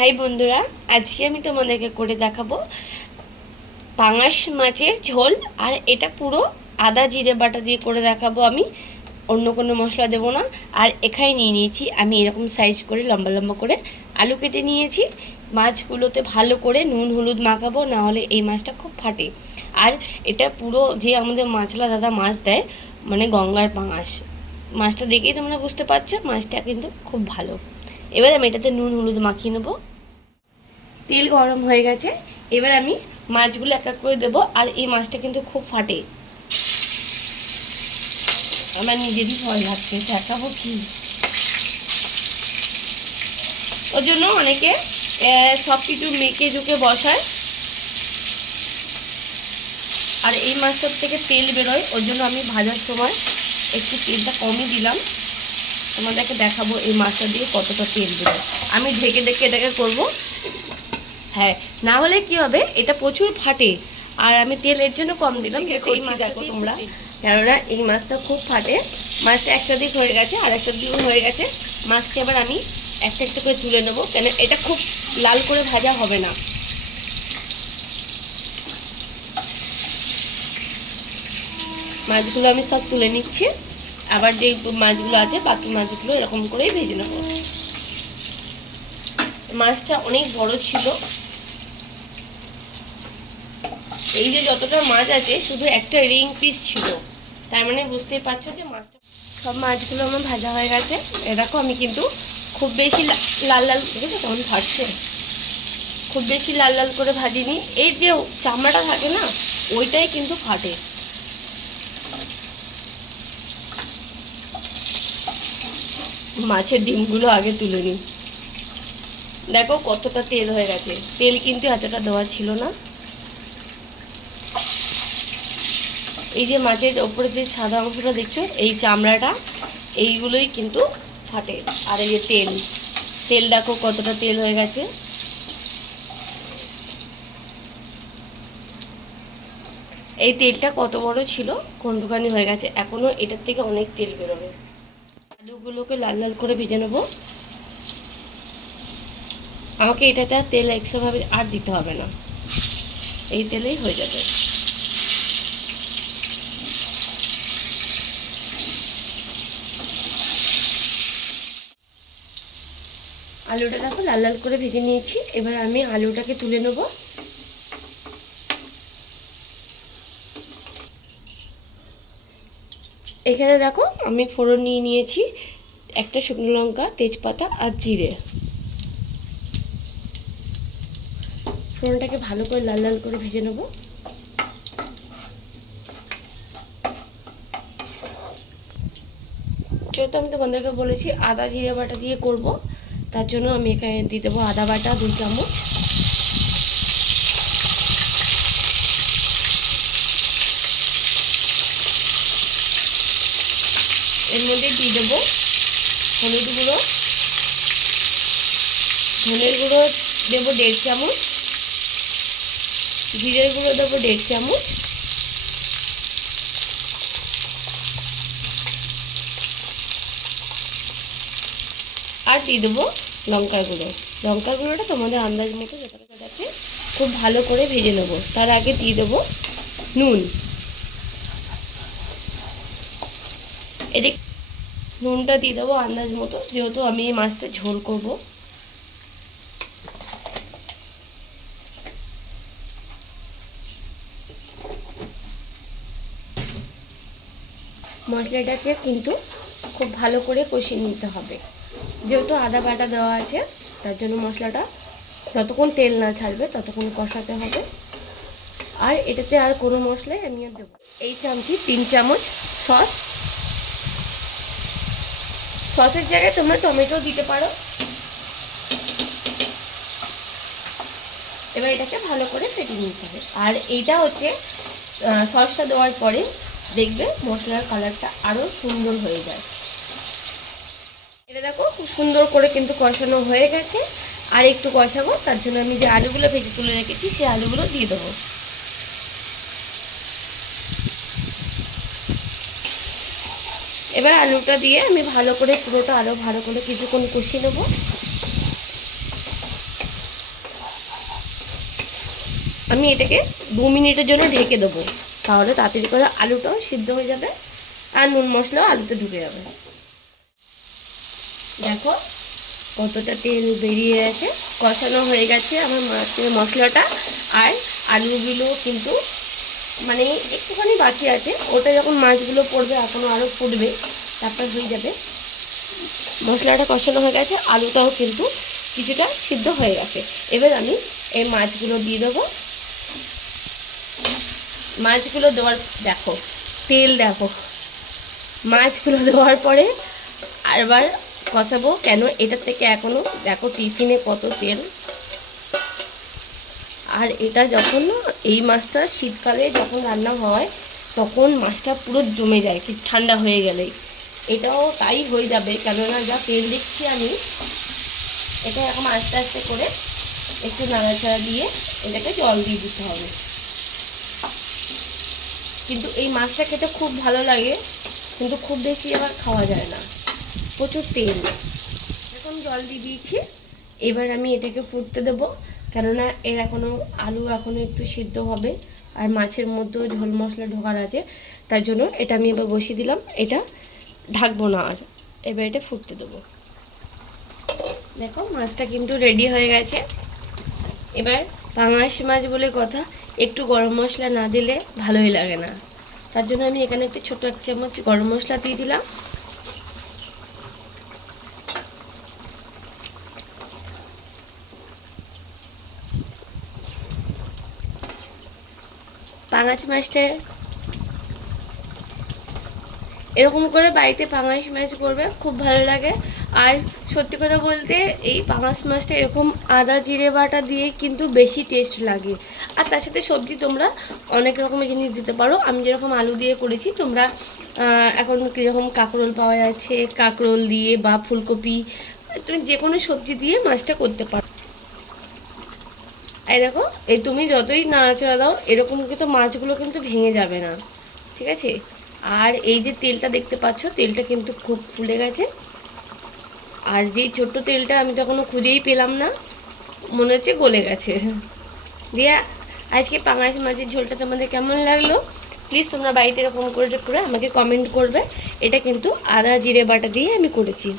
High বন্ধুরা, আজকে আমি তোমাদেরকে করে দেখাবো পাঙাশ মাছের ঝোল। আর এটা পুরো আদা জিরে বাটা দিয়ে করে দেখাবো আমি, অন্য কোনো মশলা দেবো না। আর এখানে নিয়ে নিয়েছি আমি এরকম সাইজ করে লম্বা লম্বা করে আলু কেটে নিয়েছি। মাছগুলোতে ভালো করে নুন হলুদ মাখাবো, না হলে এই মাছটা খুব ফাটে। আর এটা পুরো যে আমাদের মাছলা দাদা মাছ দেয়, মানে গঙ্গার পাঙাশ মাছটা দেখেই তোমরা বুঝতে পারছো মাছটা কিন্তু খুব ভালো। এবার আমি এটাতে নুন হলুদ মাখিয়ে নেবো। তেল গরম হয়ে গেছে, এবার আমি মাছগুলো এক এক করে দেবো। আর এই মাছটা কিন্তু খুব ফাটে, আমার নিজেরই ভয় লাগছে দেখাবো কি। ওর জন্য অনেকে সব কিছু মেখে ঝুঁকে বসায়, আর এই মাছটার থেকে তেল বেরোয়, ওর জন্য আমি ভাজার সময় একটু তেলটা কমই দিলাম। তোমাদেরকে দেখাবো এই মাছটা দিয়ে কতটা তেল বেরোয়। আমি ঢেকে ঢেকে এটাকে করবো, হ্যাঁ, না হলে কি হবে এটা প্রচুর ফাটে। আর আমি তেল এর জন্য কম দিলাম, দেখো তোমরা, কেননা এই মাছটা খুব ফাটে। মাছটা একটা দিক হয়ে গেছে, আর একটা দিক হয়ে গেছে। মাছটা এবার আমি একটা একটা করে তুলে নেবো, কেন এটা খুব লাল করে ভাজা হবে না। মাছগুলো আমি সব তুলে নিচ্ছি, আবার যে মাছগুলো আছে বাকি মাছগুলো এরকম করেই ভেজে নেবো। মাছটা অনেক বড় ছিল, এই যে যতটা মাছ আছে শুধু একটা রিং পিস ছিল, তার মানে বুঝতেই পারছো যে মাছটা। সব মাছগুলো আমার ভাজা হয়ে গেছে। এরকম আমি কিন্তু খুব বেশি লাল লাল, দেখেছো কেমন ফাটছে, খুব বেশি লাল লাল করে ভাজিনি। এই যে চামড়াটা থাকে না, ওইটাই কিন্তু ফাটে। মাছের ডিমগুলো আগে তুলে নিই। দেখো কতটা তেল হয়ে গেছে, তেল কিন্তু এতটা দেওয়া ছিল না। এই যে মাছের ওপরে যে সাদা অংশটা দেখছো, এই চামড়াটা, এইগুলোই কিন্তু ফাটে। আর এই যে তেল, তেল দেখো কতটা তেল হয়ে গেছে। এই তেলটা কত বড় ছিল, কোনটুখানি হয়ে গেছে, এখনো এটার থেকে অনেক তেল বেরোবে। আলুগুলোকে লাল লাল করে ভেজে নেবো। আমাকে এটাতে আর তেল এক্সট্রাভাবে আর দিতে হবে না, এই তেলেই হয়ে যাবে। আলুটা দেখো লাল লাল করে ভেজে নিয়েছি, এবার আমি আলুটাকে তুলে নেব। এখানে দেখো আমি ফোড়ন নিয়ে নিয়েছি, একটা শুকনো লঙ্কা, তেজপাতা আর জিরে। ফোড়নটাকে ভালো করে লাল লাল করে ভেজে নেব। যেহেতু আমি তোমাদেরকে বলেছি আদা জিরে বাটা দিয়ে করব, তার জন্য আমি এখানে দিয়ে দেবো আদা বাটা 2 চামচ। এর মধ্যে দিয়ে দেবো হলুদ গুঁড়ো, ধনের গুঁড়ো দেবো 1.5 চামচ, জিরের গুঁড়ো দেবো 1.5 চামচ, আর দিয়ে দেবো লঙ্কার গুঁড়ো। লঙ্কার গুঁড়োটা তোমাদের আন্দাজ মতো যতটা যাচ্ছে খুব ভালো করে ভেজে নেবো। তার আগে দিয়ে দেবো নুন। এদিকে নুনটা দিয়ে দেবো আন্দাজ মতো, যেহেতু আমি এই মাছটা ঝোল করব। মশলাটাকে কিন্তু খুব ভালো করে কষিয়ে নিতে হবে, যেহেতু আদা বাটা দেওয়া আছে, তার জন্য মশলাটা যতক্ষণ তেল না ছাড়বে ততক্ষণ কষাতে হবে। আর এটাতে আর কোনো মশলাই আমি আর দেবো। এই চামচি 3 চামচ সস, সসের জায়গায় তোমরা টমেটো দিতে পারো। এবার এটাকে ভালো করে ফেটিয়ে নিতে হবে। আর এইটা হচ্ছে সসটা দেওয়ার পরে দেখবে মশলার কালারটা আরও সুন্দর হয়ে যায়। এটা দেখো খুব সুন্দর করে কিন্তু কষানো হয়ে গেছে। আর একটু কষাবো, তার জন্য আমি যে আলুগুলো ভেজে তুলে রেখেছি সেই আলুগুলো দিয়ে দেবো। এবার আলুটা দিয়ে আমি ভালো করে পুরোটা আরও ভালো করে কিছুক্ষণ কষিয়ে নেবো। আমি এটাকে 2 মিনিটের জন্য ঢেকে দেবো, তাহলে তাড়াতাড়ি করে আলুটাও সিদ্ধ হয়ে যাবে আর নুন মশলাও আলুতে ঢুকে যাবে। দেখো কতটা তেল বেরিয়ে গেছে, কষানো হয়ে গেছে আমার মাছের মশলাটা। আর আলুগুলো কিন্তু মানে একটুখানি বাকি আছে, ওটা যখন মাছগুলো পড়বে এখনও আরও ফুটবে, তারপর হয়ে যাবে। মশলাটা কষানো হয়ে গেছে, আলুটাও কিন্তু কিছুটা সিদ্ধ হয়ে গেছে। এবার আমি এই মাছগুলো দিয়ে দেবো। মাছগুলো দেওয়ার দেখো তেল দেখো, মাছগুলো দেওয়ার পরে আবার কষাবো, কেন এটার থেকে এখনও দেখো টিফিনে কত তেল। আর এটা যখন এই মাছটা শীতকালে যখন রান্না হয় তখন মাছটা পুরো জমে যায় কি ঠান্ডা হয়ে গেলেই, এটাও তাই হয়ে যাবে, কেননা যা তেল দিচ্ছি আমি। এটা এখন আস্তে আস্তে করে একটু নাড়াচাড়া দিয়ে এটাকে জল দিয়ে দিতে হবে। কিন্তু এই মাছটা খেতে খুব ভালো লাগে, কিন্তু খুব বেশি আবার খাওয়া যায় না, প্রচুর তেল। এখন জল দিয়ে দিয়েছি, এবার আমি এটাকে ফুটতে দেবো, কেননা এর এখনও আলু এখনও একটু সিদ্ধ হবে আর মাছের মধ্যেও ঝোল মশলা ঢোকার আছে, তার জন্য এটা আমি এবার বসিয়ে দিলাম। এটা ঢাকবো না আর, এবার এটা ফুটতে দেবো। দেখো মাছটা কিন্তু রেডি হয়ে গেছে। এবার পাঙাশ মাছ বলে কথা, একটু গরম মশলা না দিলে ভালোই লাগে না, তার জন্য আমি এখানে একটু ছোটো 1 চামচ গরম মশলা দিয়ে দিলাম। পাঙাশ মাছটা এরকম করে বাড়িতে পাঙাশ মাছ করবে, খুব ভালো লাগে। আর সত্যি কথা বলতে এই পাঙাশ মাছটা এরকম আদা জিরে বাটা দিয়ে কিন্তু বেশি টেস্ট লাগে। আর তার সাথে সবজি তোমরা অনেক রকমের জিনিস দিতে পারো, আমি যেরকম আলু দিয়ে করেছি, তোমরা এখন কীরকম কাঁকরোল পাওয়া যাচ্ছে, কাঁকরোল দিয়ে বা ফুলকপি, তুমি যে কোনো সবজি দিয়ে মাছটা করতে পারো। এই দেখো এই তুমি যতই নাড়াচাড়া দাও এরকম কিন্তু মাছগুলো কিন্তু ভেঙে যাবে না, ঠিক আছে। আর এই যে তেলটা দেখতে পাচ্ছ, তেলটা কিন্তু খুব ফুলে গেছে। আর যেই ছোট্ট তেলটা আমি তো এখনও খুঁজেই পেলাম না, মনে হচ্ছে গলে গেছে। দিয়ে আজকে পাঙাশ মাছের ঝোলটা তোমাদের কেমন লাগলো প্লিজ তোমরা বাড়িতে এরকম করে আমাকে কমেন্ট করবে। এটা কিন্তু আদা জিরে বাটা দিয়ে আমি করেছি।